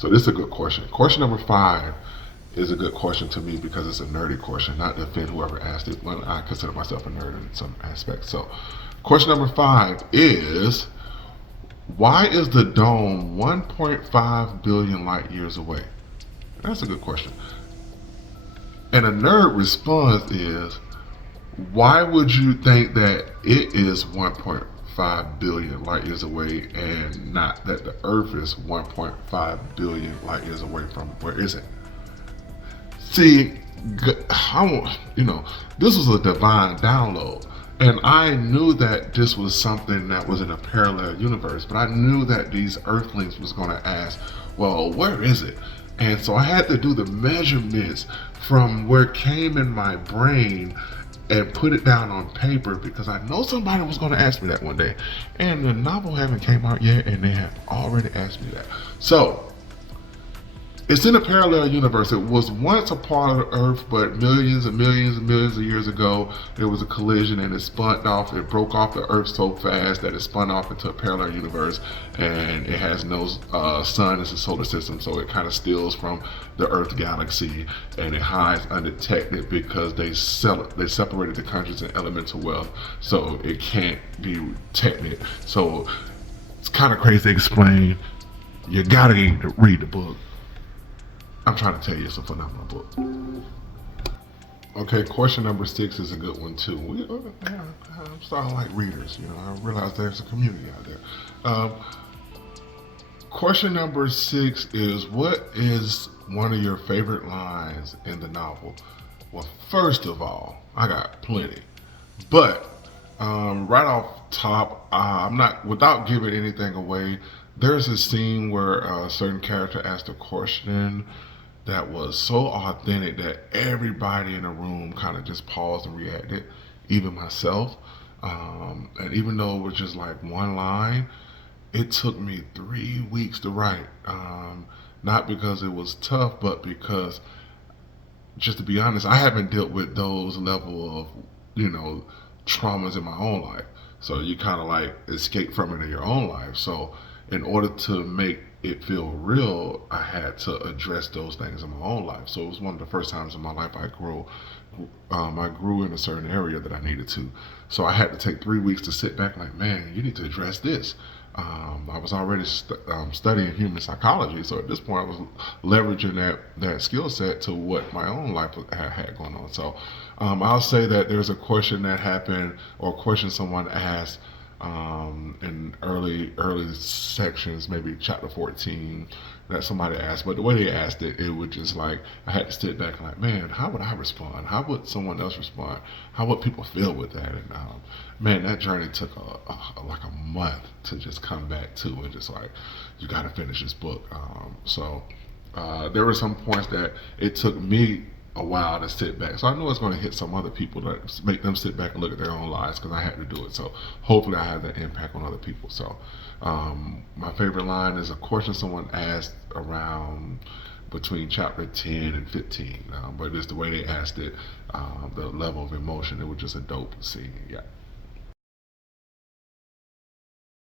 So this is a good question. Question number 5 is a good question to me because it's a nerdy question, not to offend whoever asked it. Well, I consider myself a nerd in some aspects. So, question number 5 is, why is the dome 1.5 billion light years away? That's a good question. And a nerd response is, why would you think that it is 1.5 billion light years away and not that the Earth is 1.5 billion light years away from where is it? See, this was a divine download. And I knew that this was something that was in a parallel universe, but I knew that these Earthlings was going to ask, well, where is it? And so I had to do the measurements from where it came in my brain and put it down on paper because I know somebody was going to ask me that one day. And the novel haven't came out yet, and they have already asked me that. So it's in a parallel universe. It was once a part of Earth, but millions and millions and millions of years ago, there was a collision and it spun off. It broke off the Earth so fast that it spun off into a parallel universe, and it has no sun as a solar system, so it kind of steals from the Earth galaxy, and it hides undetected because they separated the countries in elemental wealth, so it can't be detected. So it's kind of crazy to explain. You gotta read the book. I'm trying to tell you, it's a phenomenal book. Okay, question number 6 is a good one too. I'm starting like readers, I realize there's a community out there. Question number 6 is, what is one of your favorite lines in the novel? Well, first of all, I got plenty, but right off top, I'm not, without giving anything away, there's a scene where a certain character asked a question that was so authentic that everybody in the room kind of just paused and reacted, even myself. And even though it was just like one line, it took me 3 weeks to write. Not because it was tough, but because, just to be honest, I haven't dealt with those level of, traumas in my own life. So you kind of like escape from it in your own life. So in order to make it feel real, I had to address those things in my own life. So it was one of the first times in my life I grew in a certain area that I needed to. So I had to take 3 weeks to sit back, like, man, you need to address this. I was already studying human psychology, so at this point I was leveraging that skill set to what my own life had going on. So I'll say that there's a question that happened, or a question someone asked in early sections, maybe chapter 14, that somebody asked. But the way they asked it, it would just like, I had to sit back and like, man, how would I respond? How would someone else respond? How would people feel with that? And man, that journey took like a month to just come back to it. Just like, you got to finish this book. So there were some points that it took me a while to sit back. So I know it's going to hit some other people, that make them sit back and look at their own lives, because I had to do it. So hopefully I have that impact on other people. So my favorite line is a question someone asked around between chapter 10 and 15. But it's the way they asked it, the level of emotion. It was just a dope scene. Yeah.